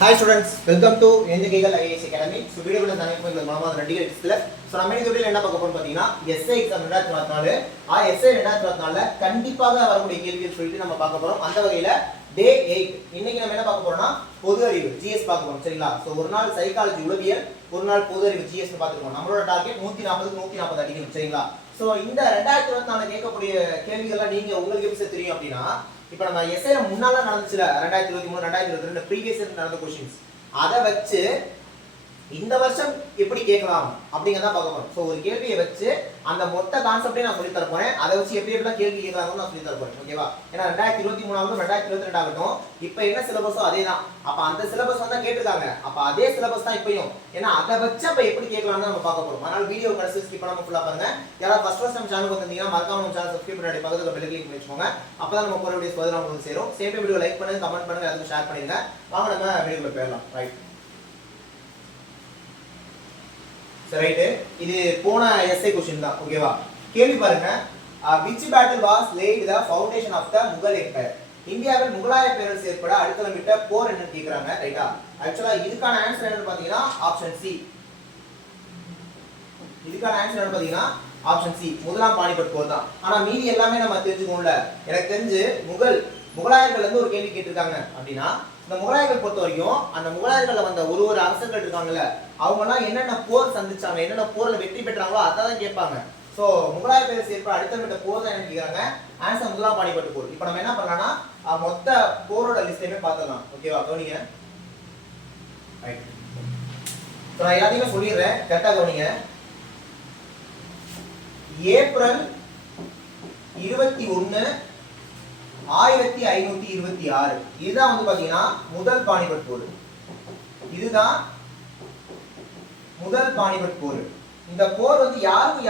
Hi students, welcome to NJKGL IAS Academy. So video குள்ள நானே போய் மாமா ரெடியா இருக்குல. So நம்ம இந்த வீடியோல என்ன பார்க்க போறோம் பாத்தீங்கன்னா SA எக்ஸாம் 2024 SA 2024ல கண்டிப்பாக வரக்கூடிய கேள்விகள் சொல்லிட்டு நம்ம பார்க்க போறோம். அந்த வகையில டே 8 இன்னைக்கு நம்ம என்ன பார்க்க போறோம்னா பொது அறிவு GS பார்க்க போறோம். சரிங்களா? So ஒரு நாள் சைக்காலஜி உளவியல், ஒரு நாள் பொது அறிவு GS னு பார்த்துக்கோம். நம்மளோட டார்கெட் 140 அடிக்கணும். சரிங்களா? So இந்த 2024 கேட்கக்கூடிய கேள்விகள்லாம் நீங்க உங்களுக்கு எப்படி தெரியும் அப்படினா இப்போ நம்ம எஸ்ஏல முன்னால நடந்துச்சுல 2023 2022 ப்ரீவியஸ் இயர் நடந்த क्वेश्चंस அத வச்சு இந்த வருஷம் எப்படி கேட்கலாம் அப்படிங்கறத பார்க்க போறோம். சோ ஒரு கேள்வியை வச்சு அந்த மொத்த கான்செப்டே நான் சொல்லி தர போறேன். அதை வச்சு எப்படி எப்படிலாம் கேள்வி கேட்கலாம்னு நான் சொல்லி தர போறேன். ஓகேவா? ஏன்னா 2023 ஆகட்டும் 2022 ஆகட்டும் இப்போ என்ன சிலபஸோ அதேதான். அப்ப அந்த சிலபஸ் வந்தா கேட்டிருக்காங்க. அப்ப அதே சிலபஸ் தான் இப்பயும். ஏன்னா அதை வச்சு அப்ப எப்படி கேட்கலாம்னு நம்ம பார்க்க போறோம். அதனால வீடியோ கடைசி ஸ்கிப் பண்ணாம ஃபுல்லா பாருங்க. யாராவது ஃபர்ஸ்ட் நம்ம சேனலுக்கு வந்தீங்கன்னா மறக்காம நம்ம சேனல் சப்ஸ்கிரைப் பண்ணி பக்கத்துல பெல் கிளிக் பண்ணி வச்சுக்கோங்க. அப்பதான் நம்ம போற வீடியோஸ் பதிலா உங்களுக்கு சேரும். சேம் வீடியோ லைக் பண்ணுங்க, கமெண்ட் பண்ணுங்க, அதுக்கு ஷேர் பண்ணிடுங்க. வாங்க நம்ம வீடியோக்குள்ள போயிடலாம். ரைட். சரிட்டு இது போன எஸ்ஏ क्वेश्चन தான். ஓகேவா? கேள்வி பாருங்க. which battle was laid the foundation of the Mughal empire? இந்தியாவில் முகலாய பேரரசு ஏற்பட அடித்தளமிட்ட போர் என்னன்னு கேக்குறாங்க. ரைட்டா? एक्चुअली இதுக்கான ஆன்சர் என்னன்னு பாத்தீங்கன்னா ஆப்ஷன் சி. இதுக்கான ஆன்சர் என்னன்னு பாத்தீங்கன்னா ஆப்ஷன் சி. முதலாம் பானிபட் போர் தான். ஆனா மீதி எல்லாமே நம்ம தெரிஞ்சுக்கணும்ல. எனக்கு தெரிஞ்சு முகலாயர்கள் வந்து ஒரு கேள்வி கேட்டிருக்காங்க அப்படினா இந்த முகலாயர்கள் பொறுத்த வரைக்கும் அந்த முகலாயர்கள்ல வந்த ஒரு அரசர்கள் இருக்காங்கல்ல அவங்க எல்லாம் என்னென்ன போர் சந்திச்சாங்க, என்னென்ன போர்ல வெற்றி பெற்றாங்களோ அதான் கேட்பாங்க. சோ முகலாய பேரரசு ஏற்பட அடித்தளமிட்ட போர் தான் என்ன கேக்குறாங்க. ஆன்சர் முதலாம் பானிபட் போர். இப்போ நம்ம என்ன பண்ணலாம்னா மொத்த போரோட லிஸ்டையுமே பார்த்தலாம். ஓகேவா? கவனிங்க. ரைட். சோ நான் எல்லாத்தையுமே சொல்லிடுறேன், கரெக்ட்டா கவனிங்க. ஏப்ரல் 21 1526 இதுதான் வந்து பாத்தீங்கன்னா முதல் பானிபட் போர். இதுதான் முதல் பானிபட் போர். இந்த போர் வந்து யாருக்கும்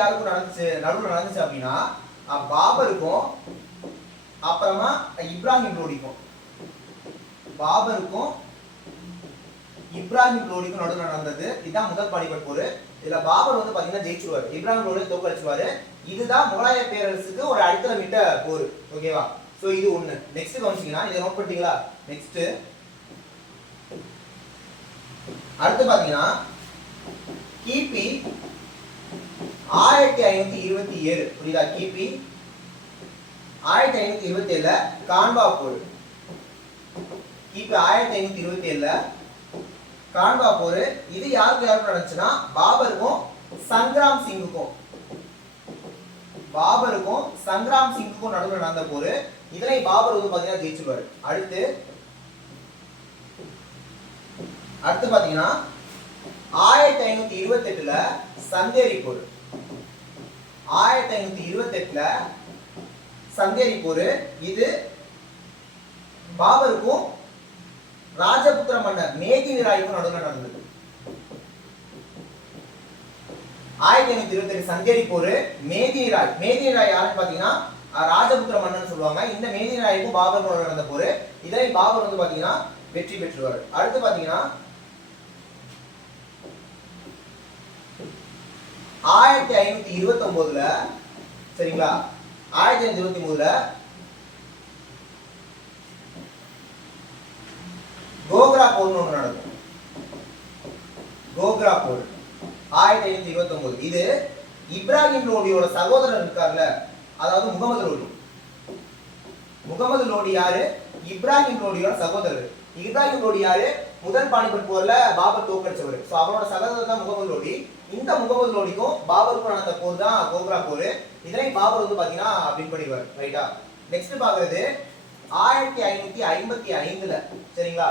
நடுவுல நடந்துச்சு அப்படின்னா பாபருக்கும் அப்புறமா இப்ராஹிம் லோடிக்கும். பாபருக்கும் இப்ராஹிம் லோடிக்கும் நடுவுல நடந்தது. இதுதான் முதல் பானிபட் போர். இதுல பாபர் வந்து பாத்தீங்கன்னா ஜெயிச்சுவாரு, இப்ராஹிம் லோடி தோக்கடிச்சுவாரு. இதுதான் முகலாய பேரரசுக்கு ஒரு அடித்தளமிட்ட போர். ஓகேவா? சோ இது ஒண்ணு. நெக்ஸ்ட் கவனிச்சீங்கன்னா இத நோட் பண்ணிட்டீங்களா? நெக்ஸ்ட் அடுத்து பாத்தீங்கன்னா கிபி 1527 புரியுதா? கிபி 1527ல கான்வா போர். கிபி 1527ல கான்வா போர். இது யாருக்கு நடந்துச்சுன்னா பாபருக்கும் சங்கராம் சிங்குக்கும். பாபருக்கும் சங்கராம் சிங்குக்கும் நடுவுல நடந்த போர். இதனை பாபர் வந்து பாத்தீங்கன்னா ஜெயிச்சுவாரு. அடுத்து பாத்தீங்கன்னா 1528ல சந்தேரி போர். 1528ல சந்தேரி போர். இது பாபருக்கும் ராஜபுத்திர மன்னர் மேதினி ராய்க்கும் நடுவுல நடந்தது. 1528 சந்தேரி போர். மேதினி ராய் யாருன்னு பாத்தீங்கன்னா ராஜபுத்திர மன்னன் சொல்லுவாங்க. இந்த மேதினி ராய்க்கும் பாபருக்கும் நடந்த போர். இதனை பாபர் வந்து பாத்தீங்கன்னா வெற்றி பெற்றுவார். அடுத்து பாத்தீங்கன்னா 1529ல சரிங்களா? 1523ல கோக்ரா போர்னு ஒன்று நடக்கும். கோக்ரா போர் 1529. இது இப்ராஹிம் லோடியோட சகோதரர் இருக்கார்ல, அதாவது முகமது லோடி யாரு? இப்ராஹிம் லோடியோட சகோதரர். இப்ராஹிம் லோடி யாரு? முதல் பானிபட் போர்ல பாபர் தோற்கடிச்சவர். சோ அவரோட சகோதரர் தான் முகமது லோடி. இந்த முகமது லோடிக்கும் பாபருக்கும் நடந்த போர் தான் கோக்ரா போர். இதனை பாபர் வந்து பாத்தீங்கன்னா வின் பண்ணிடுவார். ரைட்டா? நெக்ஸ்ட் பாக்குறது 1555ல சரிங்களா?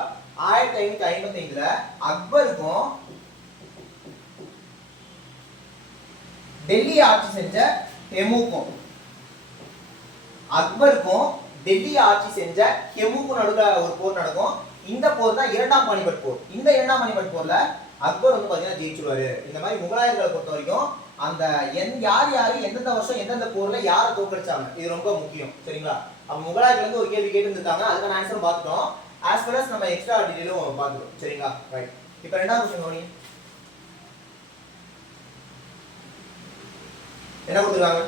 1555ல அக்பருக்கும் டெல்லி ஆட்சி செஞ்ச ஹெமுக்கும் நடுவுல ஒரு போர் நடக்கும். இந்த போர் தான் இரண்டாம் பானிபட் போர். இந்த இரண்டாம் பானிபட் போர்ல அக்பர் வந்து பாத்தீங்கன்னா ஜெயிச்சுவாரு. இந்த மாதிரி முகலாயர்களை பொறுத்த வரைக்கும் அந்த யாரு எந்தெந்த வருஷம் எந்தெந்த போர்ல யாரை தோற்கடிச்சாங்க இது ரொம்ப முக்கியம். சரிங்களா? அப்ப முகலாயர்கள் வந்து ஒரு கேள்வி கேட்டு இருக்காங்க. அதுக்கான ஆன்சர் பார்த்துட்டோம். as well as நம்ம எக்ஸ்ட்ரா டீடைலும் பார்த்துட்டோம். சரிங்களா? ரைட். இப்போ ரெண்டாவது क्वेश्चन கவனிங்க. என்ன கொடுத்துருக்காங்க?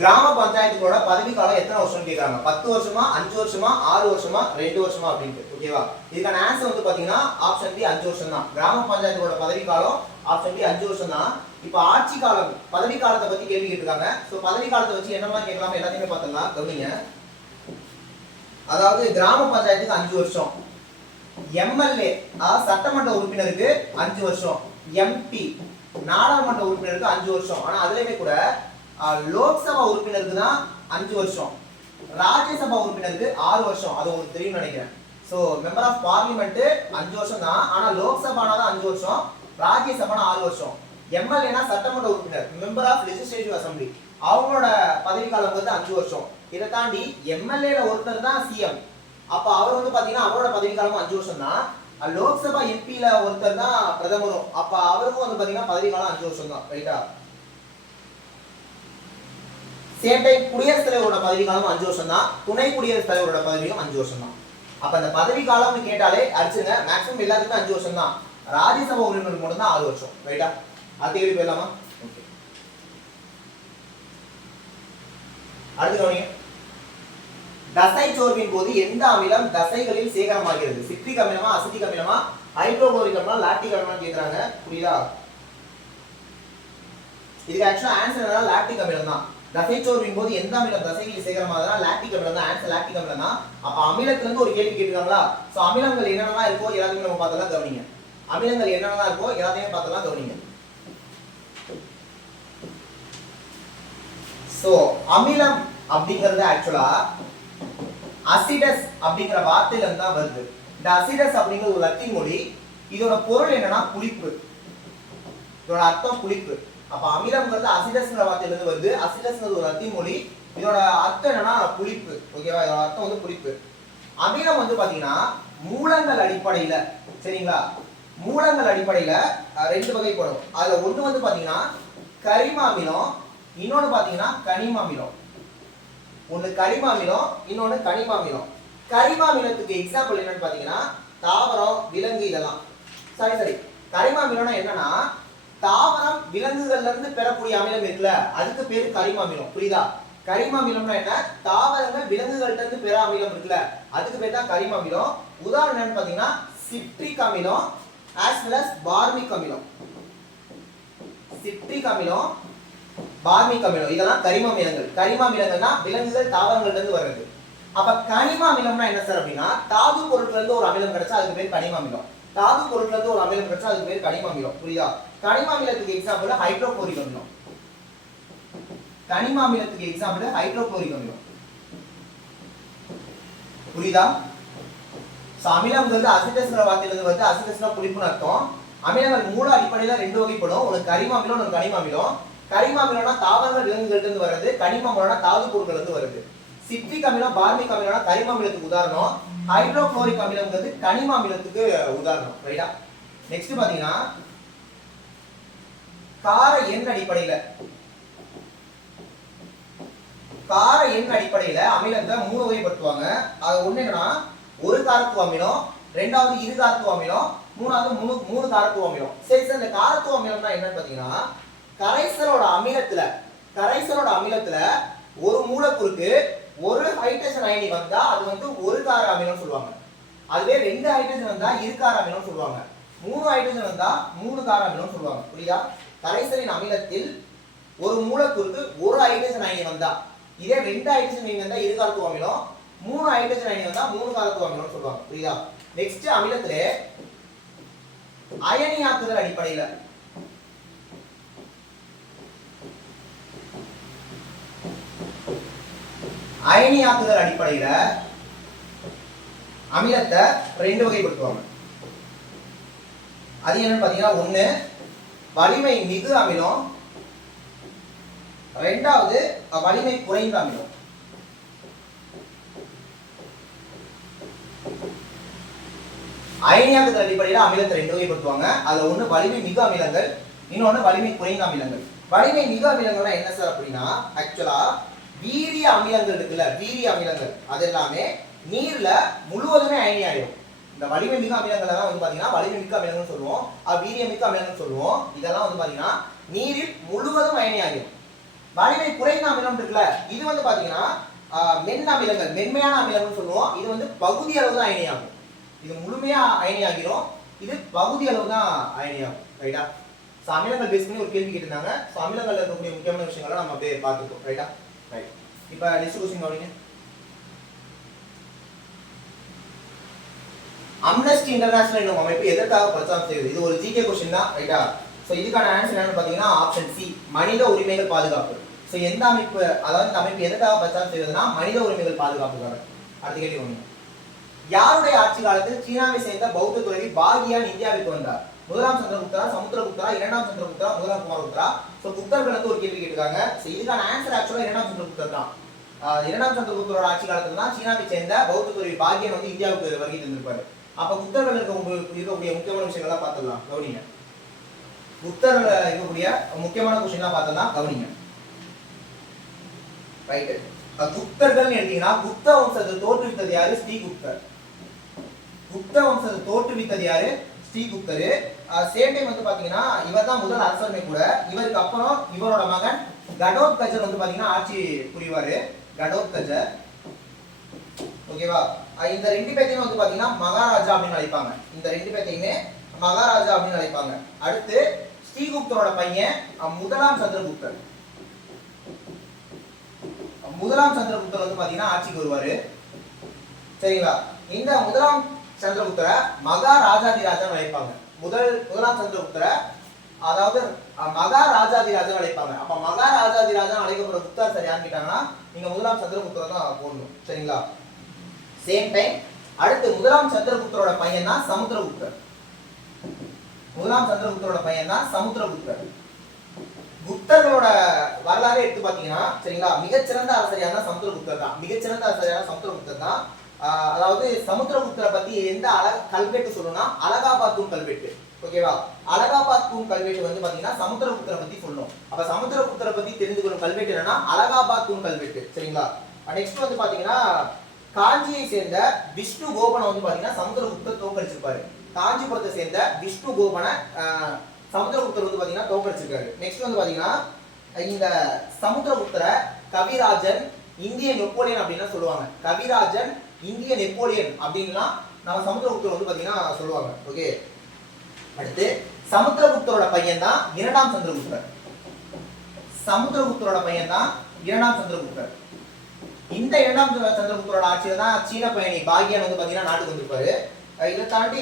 கிராம பஞ்சாயத்துகளோட பதவி காலம் எத்தனை வருஷம் கேட்கறாங்க? 10 வருஷமா, 5 வருஷமா, 6 வருஷமா, 2 வருஷமா அப்படின்ட்டு. ஓகேவா? இதுக்கான ஆன்சர் வந்து பாத்தீங்கன்னா ஆப்ஷன் பி 5 வருஷம் தான். கிராம பஞ்சாயத்துகளோட பதவி காலம் ஆப்ஷன் பி 5 வருஷம் தான். இப்போ ஆட்சி காலம், பதவி காலத்தை பத்தி கேள்வி கேட்டிருக்காங்க. சோ பதவி காலத்தை வச்சு என்னெல்லாம் கேட்கலாம் எல்லாத்தையுமே பார்த்தலாம். கவனிங்க. அதாவது கிராம பஞ்சாயத்துக்கு 5 வருஷம், எம்எல்ஏ அதாவது சட்டமன்ற உறுப்பினருக்கு 5 வருஷம், எம்பி நாடாளுமன்ற உறுப்பினருக்கு 5 வருஷம். ஆனா அதுலயுமே கூட லோக்சபா உறுப்பினருக்கு தான் 5 வருஷம், ராஜ்யசபா உறுப்பினருக்கு 6 வருஷம். அது உங்களுக்கு தெரியும் நினைக்கிறேன். சோ மெம்பர் ஆஃப் பார்லிமெண்ட் 5 வருஷம் தான். ஆனா லோக்சபானா தான் 5 வருஷம், ராஜ்யசபானா 6 வருஷம். எம்எல்ஏனா சட்டமன்ற உறுப்பினர், மெம்பர் ஆஃப் லெஜிஸ்லேட்டிவ் அசம்பிளி, அவங்களோட பதவி காலம் வந்து 5 வருஷம். இதை தாண்டி எம்எல்ஏல ஒருத்தர் தான் சிஎம். அப்ப அவர் வந்து பாத்தீங்கன்னா அவரோட பதவி காலம் 5 வருஷம் தான். லோக்சபா எம்பில ஒருத்தர் தான் பிரதமரும். அப்ப அவருக்கும் வந்து பாத்தீங்கன்னா பதவி காலம் 5 வருஷம் தான். ரைட்டா? சேம் டைம் குடியரசுத் தலைவரோட பதவி காலம் 5 வருஷம் தான். துணை குடியரசுத் தலைவரோட பதவியும் 5 வருஷம் தான். அப்ப அந்த பதவி காலம்னு கேட்டாலே அடிச்சுங்க, மேக்ஸிமம் எல்லாத்துக்குமே 5 வருஷம் தான். ராஜ்யசபா உறுப்பினருக்கு மட்டும் தான் 6 வருஷம். ரைட்டா? அடுத்த கேள்வி போயிடலாமா? ஓகே. அடுத்து கவனிங்க. தசை சோர்வின் போது எந்த அமிலம் தசைகளில் சேகரமாகிறது? சிட்ரிக் அமிலமா, அசிட்டிக் அமிலமா, ஹைட்ரோகுளோரிக் அமிலமா, லாக்டிக் அமிலமா கேக்குறாங்க. புரியுதா? இதுக்கு ஆக்சுவலா ஆன்சர் என்னன்னா லாக்டிக் அமிலம் தான். தசைச்சோர்வின் போது எந்த அமிலம் தசைகளில் சேகரமாகுதுன்னா லாக்டிக் அமிலம் தான். ஆன்சர் லாக்டிக் அமிலம் தான். அப்ப அமிலத்துல இருந்து ஒரு கேள்வி கேட்டிருக்காங்களா? சோ அமிலங்கள் என்னென்னலாம் இருக்கோ எல்லாத்தையும் நம்ம பார்த்தலாம். கவனிங்க. அமிலங்கள் என்னென்னலாம் இருக்கோ எல்லாத்தையும் பார்த்தலாம். கவனிங்க. சோ அமிலம் அப்படிங்கிறது ஆக்சுவலா அசிடஸ் அப்படிங்கிற வார்த்தையில இருந்து தான் வருது. இந்த அசிடஸ் அப்படிங்கிறது ஒரு லத்தீன் மொழி. இதோட பொருள் என்னன்னா புளிப்பு. இதோட அர்த்தம் புளிப்பு. அப்ப அமிலம்ங்கிறது அசிடஸ்ங்கிற வார்த்தையில இருந்து வருது. அசிடஸ்ங்கிறது ஒரு லத்தீன் மொழி. இதோட அர்த்தம் என்னன்னா புளிப்பு. ஓகேவா? இதோட அர்த்தம் வந்து புளிப்பு. அமிலம் வந்து பாத்தீங்கன்னா மூலங்கள் அடிப்படையில, சரிங்களா, மூலங்கள் அடிப்படையில 2 வகைப்படும். அதுல ஒண்ணு வந்து பாத்தீங்கன்னா கரிம அமிலம், இன்னொன்னு பாத்தீங்கன்னா கனிம அமிலம். ஒண்ணு கரிம அமிலம், இன்னொன்னு கனிம அமிலம். கரிம அமிலத்துக்கு எக்ஸாம்பிள் என்னன்னு பாத்தீங்கன்னா தாவரம், விலங்கு இதெல்லாம். சரி கரிம அமிலம்னா என்னன்னா தாவரம் விலங்குகள்ல இருந்து பெறக்கூடிய அமிலம் இருக்குல்ல, அதுக்கு பேரு கரிம அமிலம். புரியுதா? கரிம அமிலம்னா என்ன? தாவரங்கள் விலங்குகள்ட்ட இருந்து பெற அமிலம் இருக்குல்ல, அதுக்கு பேர் தான் கரிம அமிலம். உதாரணம் என்னன்னு பாத்தீங்கன்னா சிட்ரிக் அமிலம் as well as பார்மிக் அமிலம். சிட்ரிக் அமிலம், பார்மிக் அமிலம் இதெல்லாம் கரிம அமிலங்கள். கரிம அமிலங்கள்னா விலங்குகள் தாவரங்கள்ல இருந்து வருது. அப்ப கனிம அமிலம்னா என்ன சார் அப்படின்னா தாது பொருட்கள்ல இருந்து ஒரு அமிலம் கிடைச்சா அதுக்கு பேர் கனிம அமிலம். தாது பொருட்கள்ல இருந்து ஒரு அமிலம் கிடைச்சா அதுக்கு பேர் கனிம அமிலம். புரியுதா? கனிம அமிலத்துக்கு எக்ஸாம்பிள் ஹைட்ரோகுளோரிக் அமிலம். கனிம அமிலத்துக்கு எக்ஸாம்பிள் ஹைட்ரோகுளோரிக் அமிலம். புரியுதா? சோ அமிலம்ங்கிறது அசிடஸ்ங்கிற வார்த்தையில இருந்து வருது. அசிடஸ்னா புளிப்புன்னு அர்த்தம். அமிலங்கள் மூல அடிப்படையில 2 வகைப்படும். ஒரு கரிம அமிலம், ஒரு கனிம அமிலம். கரிம அமிலம்னா தாவரங்கள் விலங்குகள்ட்ட இருந்து வருது. கனிம அமிலம்னா தாது பொருட்கள்ல இருந்து வருது. சிட்ரிக் அமிலம், பார்மிக் அமிலம்னா கரிம அமிலத்துக்கு உதாரணம். ஹைட்ரோகுளோரிக் அமிலம்ங்கிறது கனிம அமிலத்துக்கு உதாரணம். ரைட்டா? நெக்ஸ்ட் பாத்தீங்கன்னா கார எண் அடிப்படையில, கார எண் அடிப்படையில அமிலத்தை 3 வகைப்படுத்துவாங்க. அது ஒண்ணு என்னன்னா ஒரு காரத்துவ அமிலம், ரெண்டாவது இரு காரத்துவ அமிலம், மூணாவது மூணு காரத்துவ அமிலம். சரி சார், இந்த காரத்துவ அமிலம்னா என்னன்னு பாத்தீங்கன்னா கரைசலோட அமிலத்துல ஒரு மூலக்கூறுக்கு ஒரு ஹைட்ரஜன் அயனி வந்தா அது வந்து ஒரு கார அமிலம் சொல்லுவாங்க. அதுவே 2 ஹைட்ரஜன் வந்தா இரு கார அமிலம் சொல்லுவாங்க. 3 ஹைட்ரஜன் வந்தா 3 கார அமிலம் சொல்லுவாங்க. புரியுதா? கரைசலின் அமிலத்தில் ஒரு மூலக்கூறுக்கு ஒரு ஹைட்ரஜன் அயனி வந்தா, இதே 2 ஹைட்ரஜன் அயனி வந்தா இரு காரத்துவ அமிலம், 3 ஹைட்ரஜன் அயனி வந்தா 3 காரத்துவ அமிலம் சொல்லுவாங்க. புரியுதா? நெக்ஸ்ட் அமிலத்திலே அயனியாக்குதல் அடிப்படையில, அயனியாக்குதல் அடிப்படையில அமிலத்தை 2 வகைப்படுத்துவாங்க. அது என்னன்னு பாத்தீங்கன்னா ஒண்ணு வலிமை மிகு அமிலம், ரெண்டாவது வலிமை குறைந்த அமிலம். அயனியாக்குதல் அடிப்படையில அமிலத்தை 2 வகைப்படுத்துவாங்க. அதுல ஒண்ணு வலிமை மிகு அமிலங்கள், இன்னொன்னு வலிமை குறைந்த அமிலங்கள். வலிமை மிகு அமிலங்கள்னா என்ன சார் அப்படின்னா ஆக்சுவலா வீரிய அமிலங்கள் இருக்குல்ல, வீரிய அமிலங்கள் அது எல்லாமே நீர்ல முழுவதுமே அயனி ஆயிடும். இந்த வலிமை மிகு அமிலங்களை தான் வந்து பாத்தீங்கன்னா வலிமை மிகு அமிலங்கள் சொல்லுவோம், வீரிய மிகு அமிலங்கள் சொல்லுவோம். இதெல்லாம் வந்து பாத்தீங்கன்னா நீரில் முழுவதும் அயனி ஆகிடும். வலிமை குறைந்த அமிலம் இருக்குல்ல, இது வந்து பாத்தீங்கன்னா மென் அமிலங்கள், மென்மையான அமிலங்கள் சொல்லுவோம். இது வந்து பகுதி அளவு தான் அயனியாகும். இது முழுமையா அயனியாகிறோம், இது பகுதி அளவு தான் அயனியாகும். ரைட்டா? சோ அமிலங்கள் பேஸ் பண்ணி ஒரு கேள்வி கேட்டிருந்தாங்க. சோ அமிலங்கள்ல இருக்கக்கூடிய முக்கியமான விஷயங்களை நம்ம அப்படியே பார்த்துட்டோம். ரைட்டா? ரைட். இப்போ நெக்ஸ்ட் क्वेश्चन கவனிங்க. அம்னஸ்டி இன்டர்நேஷனல் என்னும் அமைப்பு எதற்காக பிரச்சாரம் செய்கிறது? இது ஒரு ஜிகே क्वेश्चन தான். ரைட்டா? சோ இதுக்கான ஆன்சர் என்னன்னு பாத்தீங்கன்னா ஆப்ஷன் சி, மனித உரிமைகள் பாதுகாப்பு. சோ எந்த அமைப்பு, அதாவது இந்த அமைப்பு எதற்காக பிரச்சாரம் செய்வதுன்னா மனித உரிமைகள் பாதுகாப்புக்காக. அடுத்த கேள்வி ஒண்ணு. யாருடைய ஆட்சி காலத்தில் சீனாவை சேர்ந்த பௌத்த துறவி பாகியான் இந்தியாவுக்கு வந்தார்? முதலாம் சந்திரகுப்தரா, சமுத்திரகுப்தரா, இரண்டாம் சந்திரகுப்தரா, முதலாம் குமாரகுப்தரா? சோ குப்தர்கள் வந்து ஒரு கேள்வி கேட்டிருக்காங்க. சோ இதுக்கான ஆன்சர் ஆக்சுவலா இரண்டாம் சந்திரகுப்தர் தான். இரண்டாம் சந்திரகுப்தரோட ஆட்சி காலத்துல தான் சீனாவை சேர்ந்த பௌத்த துறவி பாகியான் வந்து இந்தியாவுக்கு வருகை தந்திருப்பாரு. அப்ப குப்தர்கள் இருக்கக்கூடிய முக்கியமான விஷயங்கள்லாம் பார்த்துடலாம், கவனிங்க. குப்தர்கள் இருக்கக்கூடிய முக்கியமான கொஸ்டின்லாம் பார்த்தலாம், கவனிங்க. ரைட். குப்தர்கள் எடுத்தீங்கன்னா குப்த வம்சத்தை தோற்றுவித்தது யாரு? ஸ்ரீகுப்தர். குப்த வம்சத்தை தோற்றுவித்தது யாரு? ஸ்ரீகுப்தர். சேம் டைம் வந்து பாத்தீங்கன்னா இவர் தான் முதல் அரசருமே கூட. இவருக்கு அப்புறம் இவரோட மகன் கடோத்கஜர் வந்து பாத்தீங்கன்னா ஆட்சி புரிவாரு. கடோத்கஜர். ஓகேவா? இந்த ரெண்டு பேத்தையும் வந்து பாத்தீங்கன்னா மகாராஜா அப்படின்னு அழைப்பாங்க. இந்த ரெண்டு பேத்தையுமே மகாராஜா அப்படின்னு அழைப்பாங்க. அடுத்து ஸ்ரீகுப்தரோட பையன் முதலாம் சந்திரகுப்தர். முதலாம் சந்திரகுப்தர் வந்து பாத்தீங்கன்னா ஆட்சிக்கு வருவாரு. சரிங்களா? இந்த முதலாம் சந்திரகுப்தரை மகாராஜாதிராஜன் அழைப்பாங்க. முதலாம் சந்திரகுப்தரை அதாவது மகாராஜாதிராஜன் அழைப்பாங்க. அப்ப மகாராஜாதிராஜன் அழைக்கப்படுற குப்தர் சரி யான்னு கேட்டாங்கன்னா நீங்க முதலாம் சந்திரகுப்தர் தான் போடணும். சரிங்களா? சேம் டைம் அடுத்து முதலாம் சந்திரகுப்தரோட பையன் தான் சமுத்திரகுப்தர். முதலாம் சந்திரகுப்தரோட பையன் தான் சமுத்திரகுப்தர். குப்தர்களோட வரலாறு எடுத்து பாத்தீங்கன்னா சரிங்களா, மிகச்சிறந்த அரசரியான சமுத்திரகுப்தர் தான். மிகச்சிறந்த அரசரியான சமுத்திரகுப்தர் தான். அதாவது சமுத்திரகுப்தரை பத்தி எந்த கல்வெட்டு சொல்லணும்னா அலகாபாத் தூண் கல்வெட்டு. ஓகேவா? அலகாபாத் தூண் கல்வெட்டு வந்து பாத்தீங்கன்னா சமுத்திரகுப்தரை பத்தி சொல்லணும். அப்ப சமுத்திரகுப்தரை பத்தி தெரிந்து கொள்ளும் கல்வெட்டு என்னன்னா அலகாபாத் தூண் கல்வெட்டு. சரிங்களா? நெக்ஸ்ட் வந்து பாத்தீங்கன்னா காஞ்சியை சேர்ந்த விஷ்ணு கோபனை வந்து பாத்தீங்கன்னா சமுத்திரகுப்தர் தோற்கடிச்சிருப்பாரு. காஞ்சிபுரத்தை சேர்ந்த விஷ்ணு கோபனை சமுத்திரகுப்தர் வந்து பாத்தீங்கன்னா தோற்கடிச்சிருக்காரு. நெக்ஸ்ட் வந்து பாத்தீங்கன்னா இந்த சமுத்திரகுப்தரை கவிராஜன், இந்திய நெப்போலியன் அப்படின்னு சொல்லுவாங்க. கவிராஜன், இந்திய நெப்போலியன் அப்படின்லாம் நம்ம சமுத்திரகுப்தர் வந்து பாத்தீங்கன்னா சொல்லுவாங்க. ஓகே. அடுத்து சமுத்திரகுப்தரோட பையன் தான் இரண்டாம் சந்திரகுப்தர். சமுத்திரகுப்தரோட பையன் தான் இரண்டாம் சந்திரகுப்தர். இந்த இரண்டாம் சந்திரகுப்தரோட ஆட்சியில தான் சீன பயணி பாகியான் வந்து பாத்தீங்கன்னா நாட்டுக்கு வந்திருப்பாரு. இதை தாண்டி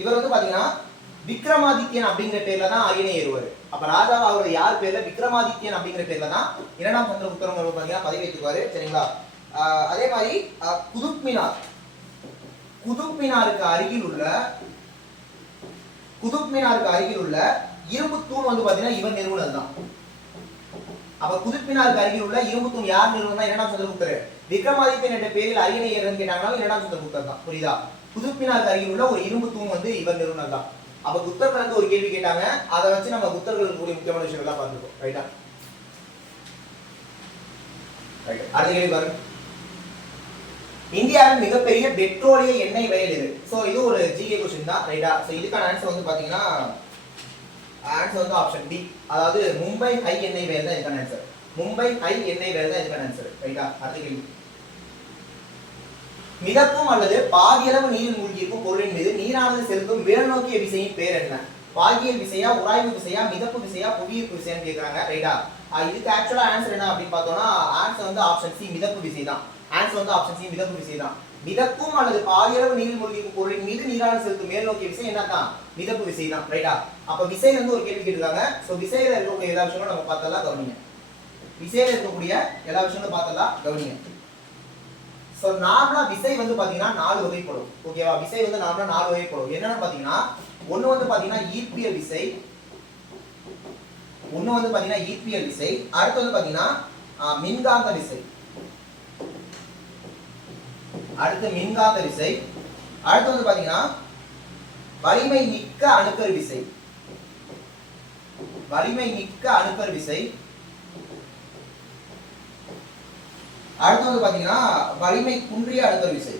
இவர் வந்து பாத்தீங்கன்னா விக்ரமாதித்யன் அப்படிங்கிற பேர்ல தான் அரியணை ஏறுவாரு. அப்ப ராஜாவா அவர் யார் பேர்ல? விக்ரமாதித்யன் அப்படிங்கிற பேர்ல தான் இரண்டாம் சந்திரகுப்தர் பாத்தீங்கன்னா பதவி வைத்துக்குவாரு. சரிங்களா? அதே மாதிரி குதுப் மினார், குதுப் மினாருக்கு அருகில் உள்ள இரும்பு தூண் வந்து பாத்தீங்கன்னா இவர் நிறுவனம் தான். அப்ப குதுப் மினாருக்கு அருகில் உள்ள இரும்பு தூண் யார் நிறுவனம்? இரண்டாம் சந்திரகுப்தர். விக்ரமாதித்யன் என்ற பேரில் அரியணை ஏறுன்னு கேட்டாங்கன்னா இரண்டாம் சந்திரகுப்தர் தான். புரியுதா? குதுப் மினாருக்கு அருகில் உள்ள ஒரு இரும்பு தூண் வந்து இவர் நிறுவனம் தான். அப்ப குப்தர்களுக்கு ஒரு கேள்வி கேட்டாங்க, அதை வச்சு நம்ம குப்தர்களுக்கு கூடிய முக்கியமான விஷயங்கள்லாம் பார்த்துருக்கோம். ரைட்டா? அடுத்த கேள்வி பாருங்க. இந்தியாவின் மிகப்பெரிய பெட்ரோலிய எண்ணெய் வயல் எது? சோ இது ஒரு ஜிகே क्वेश्चन தான். ரைட்டா? சோ இதுக்கான ஆன்சர் வந்து பாத்தீங்கன்னா ஆன்சர் வந்து ஆப்ஷன் பி, அதாவது மும்பை ஹை எண்ணெய் வயல் தான் இதுக்கான ஆன்சர். மும்பை ஹை எண்ணெய் வயல் தான் இதுக்கான ஆன்சர். ரைட்டா? அடுத்த கேள்வி. மிதக்கும் அல்லது பாதியளவு நீரில் மூழ்கியிருக்கும் பொருளின் மீது நீரானது செலுத்தும் மேல்நோக்கிய விசையின் பேர் என்ன? பாகியல் விசையா, உராய்வு விசையா, மிதப்பு விசையா, புவியீர்ப்பு விசையான்னு கேக்குறாங்க. ரைட்டா? இதுக்கு ஆக்சுவலா ஆன்சர் என்ன அப்படின்னு பார்த்தோம்னா ஆன்சர் வந்து ஆப்ஷன் சி, மிதப்பு விசை தான். ஆன்சர் வந்து ஆப்ஷன் சி, மிதப்பு விசை தான். மிதக்கும் அல்லது பாதியளவு நீரில் மூழ்கியிருக்கும் பொருளின் மீது நீரானது செலுத்தும் மேல்நோக்கிய விசை என்னதான்? மிதப்பு விசை தான். ரைட்டா? அப்ப விசையில இருந்து ஒரு கேள்வி கேட்டிருக்காங்க. சோ விசையில இருக்கக்கூடிய எல்லா விஷயங்களும் நம்ம பார்த்தலாம், கவனிங்க. விசையில இருக்கக்கூடிய எல்லா விஷயங்களும் பார்த்தலாம், கவனிங்க. சோ நார்மலா விசை வந்து பாத்தீங்கன்னா 4 வகைப்படும். ஓகேவா? விசை வந்து நார்மலா 4 வகைப்படும். என்னன்னு பாத்தீங்கன்னா ஒன்னு வந்து பாத்தீங்கன்னா ஈர்ப்பியல் விசை, அடுத்து வந்து பாத்தீங்கன்னா மின்காந்த விசை, அடுத்து வந்து பாத்தீங்கன்னா வலிமை மிக்க அணுக்கரு விசை, அடுத்து வந்து பாத்தீங்கன்னா வலிமை குன்றிய அணுக்கரு விசை.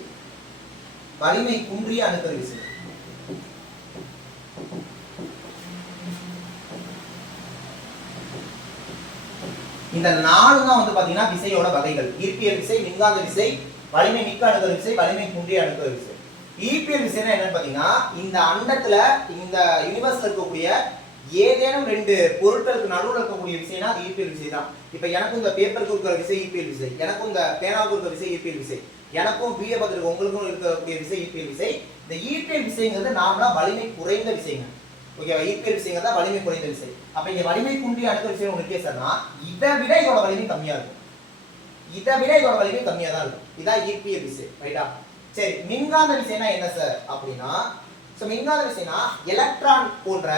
இந்த 4 தான் வந்து பாத்தீங்கன்னா விசையோட வகைகள். ஈர்ப்பியல் விசை, மின்காந்த விசை, வலிமை மிக்க அணுக்கரு விசை, வலிமை குன்றிய அணுக்கரு விசை. ஈர்ப்பியல் விசைனா என்னன்னு பாத்தீங்கன்னா இந்த அண்டத்துல இந்த யூனிவர்ஸ்ல இருக்கக்கூடிய ஏதேனும் 2 பொருட்களுக்கு நடுவுல இருக்கக்கூடிய விசைனா அது ஈர்ப்பியல் விசை தான். இப்போ எனக்கும் இந்த பேப்பருக்கு இருக்கிற விசை ஈர்ப்பியல் விசை, எனக்கும் இந்த பேனாவுக்கு இருக்கிற விசை ஈர்ப்பியல் விசை, எனக்கும் வீரபத்திரிக்கு உங்களுக்கும் இருக்கக்கூடிய விசை ஈர்ப்பியல் விசை. இந்த ஈர்ப்பியல் விசைங்கிறது நாமளா வலிமை குறைந்த விசைங்க. ஓகேவா? ஈர்ப்பியல் விசைங்கிறதா வலிமை குறைந்த விசை. அப்ப இங்க வலிமை குன்றிய அணுக்கரு விசை உங்களுக்கு கேட்கறதுனா இதை விட இதோட வலிமை கம்மியா இருக்கும். இதை விட இதோட வலிமை கம்மியா தான் இருக்கும். இதான் ஈர்ப்பியல் விசை. ரைட்டா? சரி, மின்காந்த விசைனா என்ன சார் அப்படின்னா, மின்காந்த விசைனா எலக்ட்ரான் போன்ற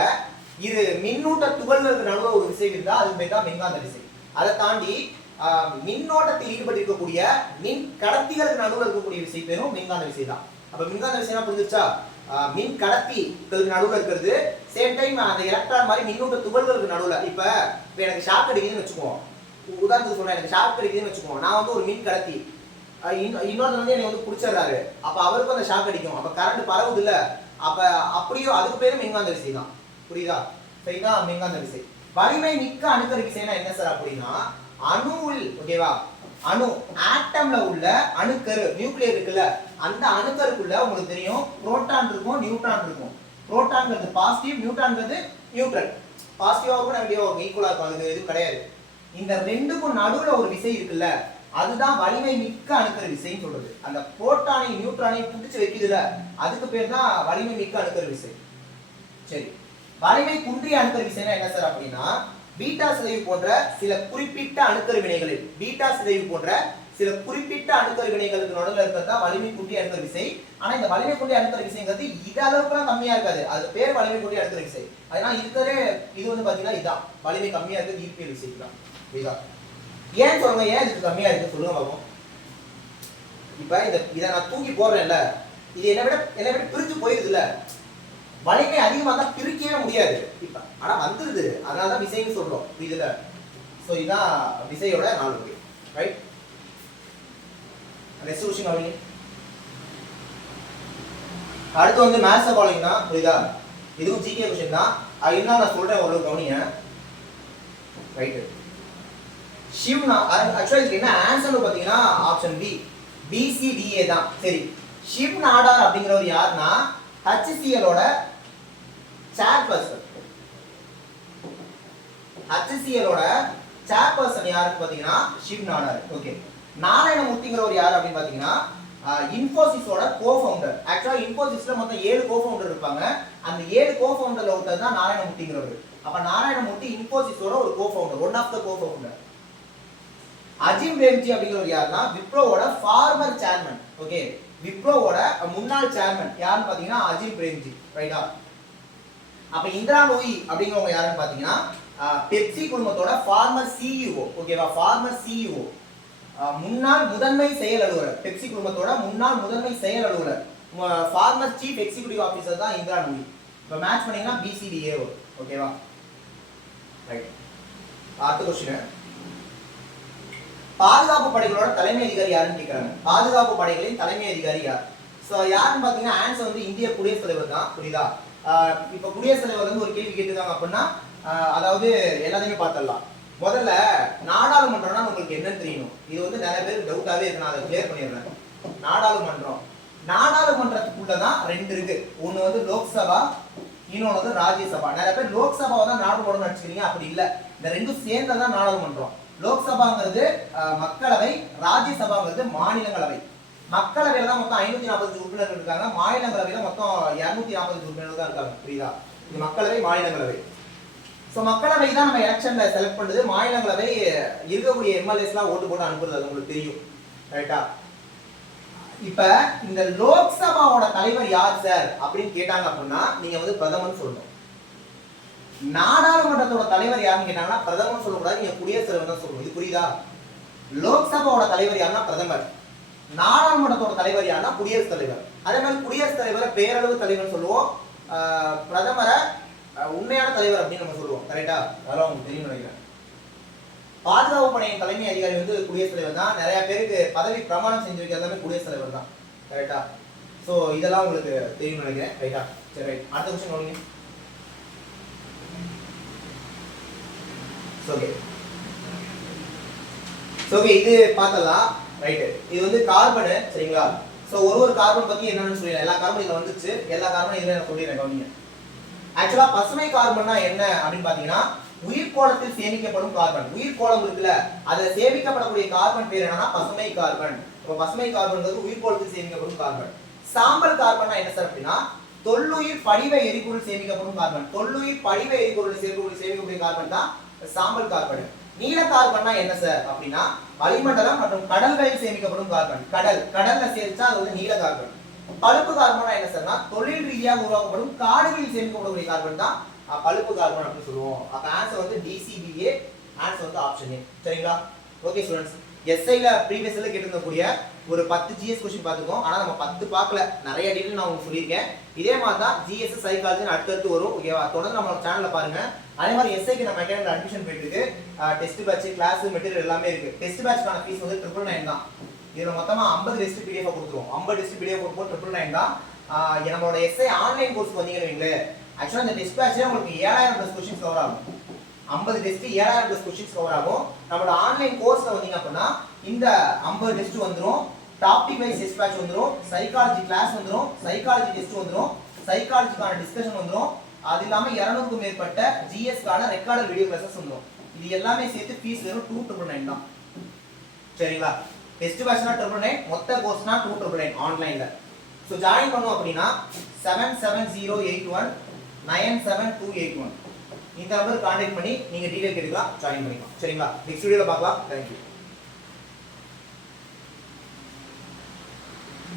இது மின்னூட்ட துகள்களுக்கு நடுவுல ஒரு விசை இருந்தா அது பேர் தான் மின்காந்த விசை. அதை தாண்டி மின்னோட்டத்தில் ஈடுபட்டிருக்கக்கூடிய மின் கடத்திகளுக்கு நடுவுல இருக்கக்கூடிய விசை பேரும் மின்காந்த விசை தான். அப்ப மின்காந்த விசைனா புரிஞ்சுச்சா? மின் கடத்திகளுக்கு நடுவுல இருக்கிறது, சேம் டைம் அந்த எலக்ட்ரான் மாதிரி மின்னூட்ட துகள்களுக்கு நடுவுல. இப்ப எனக்கு ஷாக் அடிக்குதுன்னு வச்சுக்குவோம், உதாரணத்துக்கு சொல்றேன், எனக்கு ஷாக் அடிக்குதுன்னு வச்சுக்குவோம், நான் வந்து ஒரு மின் கடத்தி, இன்னொருத்தர் வந்து என்னை வந்து பிடிச்சிடுறாரு, அப்ப அவருக்கும் அந்த ஷாக் அடிக்கும், அப்ப கரண்ட் பரவுது இல்ல, அப்ப அப்படியோ அதுக்கு பேரும் மின்காந்த விசை தான். புரியுதா? சரிங்களா? மின்காந்த விசை. வலிமை மிக்க அணுக்கரு விசைனா என்ன சார் அப்படின்னா, அணுவில், ஓகேவா, அணு ஆட்டம்ல உள்ள அணுக்கரு நியூக்ளியர் இருக்குல்ல, அந்த அணுக்கருக்குள்ள உங்களுக்கு தெரியும் புரோட்டான் இருக்கும், நியூட்ரான் இருக்கும். புரோட்டான்ங்கிறது பாசிட்டிவ், நியூட்ரான்ங்கிறது நியூட்ரல். பாசிட்டிவா இருக்கும், நெகட்டிவா இருக்கும், ஈக்குவலா இருக்கும், அதுக்கு எதுவும் கிடையாது. இந்த ரெண்டுக்கும் நடுவுல ஒரு விசை இருக்குல்ல, அதுதான் வலிமை மிக்க அணுக்கரு விசைன்னு சொல்றது. அந்த புரோட்டானை நியூட்ரானை புடிச்சு வைக்குதுல, அதுக்கு பேர் தான் வலிமை மிக்க அணுக்கரு விசை. சரி, வலிமை குன்றிய அணுக்கரு விசைனா என்ன சார் அப்படின்னா, பீட்டா சிதைவு போன்ற சில குறிப்பிட்ட அணுக்கரு வினைகளில், பீட்டா சிதைவு போன்ற சில குறிப்பிட்ட அணுக்கரு வினைகளுக்கு நடுவில் இருக்கிறது தான் வலிமை குன்றிய அணுக்கரு விசை. ஆனா இந்த வலிமை குன்றிய அணுக்கரு விசைங்கிறது இது அளவுக்குலாம் கம்மியா இருக்காது, அது பேர் வலிமை குன்றிய அணுக்கரு விசை. அதனால இருக்கிறதே இது வந்து பாத்தீங்கன்னா இதுதான் வலிமை கம்மியா இருக்கு, ஈர்ப்பியல் விசை தான். புரியுதா? ஏன் சொல்லுங்க, ஏன் இதுக்கு கம்மியா இருக்கு சொல்லுங்க பாப்போம். இப்ப இதை நான் தூக்கி போடுறேன்ல, இது என்னை விட பிரிஞ்சு போயிருதுல, வலிமை அதிகமாக தான் பிரிக்கவே முடியாது. இப்ப ஆனா வந்துருது, அதனாலதான் விசைன்னு சொல்றோம். இதுல சோ இதான் விசையோட 4 வகை. ரைட்? நெக்ஸ்ட் क्वेश्चन கவனிங்க. அடுத்து வந்து மேத்ஸ் ஃபாலோயிங் தான். புரியுதா? இதுவும் ஜிகே क्वेश्चन தான். அது என்ன நான் சொல்றேன் ஓரளவு கவனிங்க. ரைட்? ஷிவ்னா ஆக்சுவலி இதுக்கு என்ன ஆன்சர் பாத்தீங்கன்னா ஆப்ஷன் பி, BCDA தான். சரி, ஷிவ் நாடார் அப்படிங்கிறவர் யாருன்னா HCl ஓட சேர்பர்சன். HCl ஓட சேர்பர்சன் யாருன்னு பாத்தீங்கன்னா ஷிவ் நாடார். ஓகே, நாராயணமூர்த்திங்கிறவர் யார் அப்படின்னு பாத்தீங்கன்னா இன்ஃபோசிஸோட கோஃபவுண்டர். ஆக்சுவலா இன்ஃபோசிஸ்ல மொத்தம் 7 கோஃபவுண்டர் இருப்பாங்க. அந்த 7 கோஃபவுண்டர்ல ஒருத்தர் தான் நாராயணமூர்த்திங்கிறவர். அப்ப நாராயணமூர்த்தி இன்ஃபோசிஸோட ஒரு cofounder, one of the cofounder. Azim Premji அப்படிங்கிறவர் யாருன்னா விப்ரோவோட ஃபார்மர் சேர்மன். ஓகே, விப்ரோவோட முன்னாள் சேர்மன் யாருன்னு பாத்தீங்கன்னா அஜிம் பிரேம்ஜி. ரைட்டா? அப்ப இந்திரா நூயி அப்படிங்கிறவங்க யாருன்னு பாத்தீங்கன்னா பெப்சி குழுமத்தோட ஃபார்மர் சிஇஓ. ஓகேவா? ஃபார்மர் சிஇஓ, முன்னாள் முதன்மை செயல் அலுவலர். பெப்சி குழுமத்தோட முன்னாள் முதன்மை செயல் அலுவலர், ஃபார்மர் சீஃப் எக்ஸிகியூட்டிவ் ஆபீசர் தான் இந்திரா நூயி. இப்ப மேட்ச் பண்ணீங்கன்னா BCDA வரும். ஓகேவா? ரைட். அடுத்த क्वेश्चन, பாதுகாப்பு படைகளோட தலைமை அதிகாரி யாருன்னு கேக்குறாங்க. பாதுகாப்பு படைகளின் தலைமை அதிகாரி யார்? சோ யாருன்னு பாத்தீங்கன்னா ஆன்சர் வந்து இந்திய குடியரசுத் தலைவர் தான். புரியுதா? இப்ப குடியரசுத் தலைவர் வந்து ஒரு கேள்வி கேட்டுருக்காங்க அப்படின்னா, அதாவது எல்லாத்தையுமே பார்த்துடலாம். முதல்ல நாடாளுமன்றம்னா உங்களுக்கு என்னன்னு தெரியணும். இது வந்து நிறைய பேருக்கு டவுட்டாவே இருக்கு, நான் அதை கிளியர் பண்ணிடுறேன். நாடாளுமன்றம், நாடாளுமன்றத்துக்குள்ளதான் 2 இருக்கு. ஒன்னு வந்து லோக்சபா, இன்னொன்னு வந்து ராஜ்யசபா. நிறைய பேர் லோக்சபாவை தான் நாடாளுமன்றம் நினைச்சுக்கிறீங்க, அப்படி இல்ல. இந்த ரெண்டும் சேர்ந்ததான் நாடாளுமன்றம். லோக்சபாங்கிறது மக்களவை, ராஜ்யசபாங்கிறது மாநிலங்களவை. மக்களவையில தான் மொத்தம் 540 உறுப்பினர்கள் இருக்காங்க, மாநிலங்களவையில மொத்தம் 240 உறுப்பினர்கள் தான் இருக்காங்க. புரியுதா? இது மக்களவை, மாநிலங்களவை. சோ மக்களவை தான் நம்ம எலெக்ஷன்ல செலக்ட் பண்ணுது, மாநிலங்களவை இருக்கக்கூடிய எம்எல்ஏஸ்லாம் ஓட்டு போட்டு அனுப்புறது, அது உங்களுக்கு தெரியும். ரைட்டா? இப்ப இந்த லோக்சபாவோட தலைவர் யார் சார் அப்படின்னு கேட்டாங்க அப்படின்னா நீங்க வந்து பிரதமர் சொல்லணும். நாடாளுமன்றத்தோட தலைவர் யாருன்னு கேட்டாங்கன்னா பிரதமர் சொல்லக்கூடாது, நீங்க குடியரசுத் தலைவர் தான் சொல்லணும். இது புரியுதா? லோக்சபாவோட தலைவர் யாருன்னா பிரதமர், நாடாளுமன்றத்தோட தலைவர் யாருன்னா குடியரசுத் தலைவர். அதே மாதிரி குடியரசுத் தலைவரை பேரளவு தலைவர் சொல்லுவோம், பிரதமரை உண்மையான தலைவர் அப்படின்னு நம்ம சொல்லுவோம். கரெக்டா? அதெல்லாம் உங்களுக்கு தெரியும் நினைக்கிறேன். பாதுகாப்பு படையின் தலைமை அதிகாரி வந்து குடியரசுத் தலைவர் தான். நிறைய பேருக்கு பதவி பிரமாணம் செஞ்சு வைக்கிறதாமே குடியரசுத் தலைவர் தான். கரெக்டா? சோ இதெல்லாம் உங்களுக்கு தெரியும் நினைக்கிறேன். ரைட்டா? சரி, ரைட். அடுத்த क्वेश्चन கவனிங்க. ஓகே, சோ ஓகே இது பார்த்தலாம் ரைட். இது வந்து கார்பன் சரிங்களா. சோ ஒரு கார்பன் பத்தி என்னன்னு சொல்லிடலாம். எல்லா கார்பன் இதுல வந்துச்சு, எல்லா கார்பனும் இதுல நான் சொல்லிடுறேன் கவனிங்க. ஆக்சுவலா பசுமை கார்பன்னா என்ன அப்படின்னு பாத்தீங்கன்னா உயிர்கோளத்தில் சேமிக்கப்படும் கார்பன். உயிர்கோளம் இருக்குல்ல, அதுல சேமிக்கப்படக்கூடிய கார்பன் பேர் என்னன்னா பசுமை கார்பன். இப்போ பசுமை கார்பன்ங்கிறது உயிர்கோளத்தில் சேமிக்கப்படும் கார்பன். சாம்பல் கார்பன்னா என்ன சார் அப்படின்னா தொல்லுயிர் படிவ எரிபொருள் சேமிக்கப்படும் கார்பன். தொல்லுயிர் படிவ எரிபொருள் சேமிக்கக்கூடிய கார்பன் தான் சாம்பல் கார்பன். நீல கார்பன்னா என்ன சார் அப்படின்னா வளிமண்டலம் மற்றும் கடல்களில் சேமிக்கப்படும் கார்பன். கடல்ல சேர்த்தா அது வந்து நீல கார்பன். பழுப்பு கார்பனா என்ன சார்னா தொழில் ரீதியாக உருவாக்கப்படும் காடுகளில் சேமிக்கப்படக்கூடிய கார்பன் தான் பழுப்பு கார்பன் அப்படின்னு சொல்லுவோம். அப்ப ஆன்சர் வந்து DCBA, ஆன்சர் வந்து ஆப்ஷன் ஏ. சரிங்களா? ஓகே ஸ்டூடண்ட்ஸ், எஸ்ஐல ப்ரீவியஸ்ல கேட்டிருக்கக்கூடிய ஒரு 10 ஜிஎஸ் क्वेश्चन பார்த்துக்கோம். ஆனா நம்ம 10 பார்க்கல, நிறைய டீடைல் நான் உங்களுக்கு சொல்லியிருக்கேன். இதே மாதிரி தான் ஜிஎஸ் சைக்காலஜி அடுத்தடுத்து வரும். ஓகேவா? தொடர்ந்து நம்ம சேனல்ல பாருங்க. அதே மாதிரி எஸ்ஐக்கு நம்ம மெக்கானிக்கல் அட்மிஷன் போயிட்டு இருக்கு. டெஸ்ட் பேட்ச், கிளாஸ், மெட்டீரியல் எல்லாமே இருக்கு. டெஸ்ட் பேட்ச்க்கான ஃபீஸ் வந்து 999 தான். இதுல மொத்தமா 50 டெஸ்ட் PDF கொடுத்துருவோம். 50 டெஸ்ட் PDF கொடுப்போம் 999 தான். நம்மளோட எஸ்ஐ ஆன்லைன் கோர்ஸ் வந்தீங்கன்னு வைங்களே, ஆக்சுவலா இந்த டெஸ்ட் பேட்ச்ல உங்களுக்கு 7000 பிளஸ் क्वेश्चंस கவர் ஆகும். 50 டெஸ்ட் 7000 பிளஸ் क्वेश्चंस கவர் ஆகும். நம்மளோட ஆன்லைன் கோர்ஸ்ல வந்தீங்க அப்படின்னா இந்த 50 டெஸ்ட் வந்துரும். டாபிக் வைஸ் டெஸ்ட் பேட்ச் வந்துரும், சைக்காலஜி கிளாஸ் வந்துரும், சைக்காலஜி டெஸ்ட் வந்துரும், சைக்காலஜிக்கான டிஸ்கஷன் வந்துரும். அது இல்லாம 200க்கும் மேற்பட்ட ஜிஎஸ் கான ரெக்கார்டட் வீடியோ கிளாसेस வந்துரும். இது எல்லாமே சேர்த்து ஃபீஸ் வெறும் 2999 தான். சரிங்களா? டெஸ்ட் பேட்ச்னா 999, மொத்த கோர்ஸ்னா 2999 ஆன்லைன்ல. சோ ஜாயின் பண்ணனும் அப்படினா 77081 97281 இந்த நம்பருக்கு கான்டாக்ட் பண்ணி நீங்க டீடைல் கேட்டுக்கலாம், ஜாயின் பண்ணிக்கலாம். சரிங்களா? நெக்ஸ்ட் வீடியோல பார்க்கலாம். Thank you.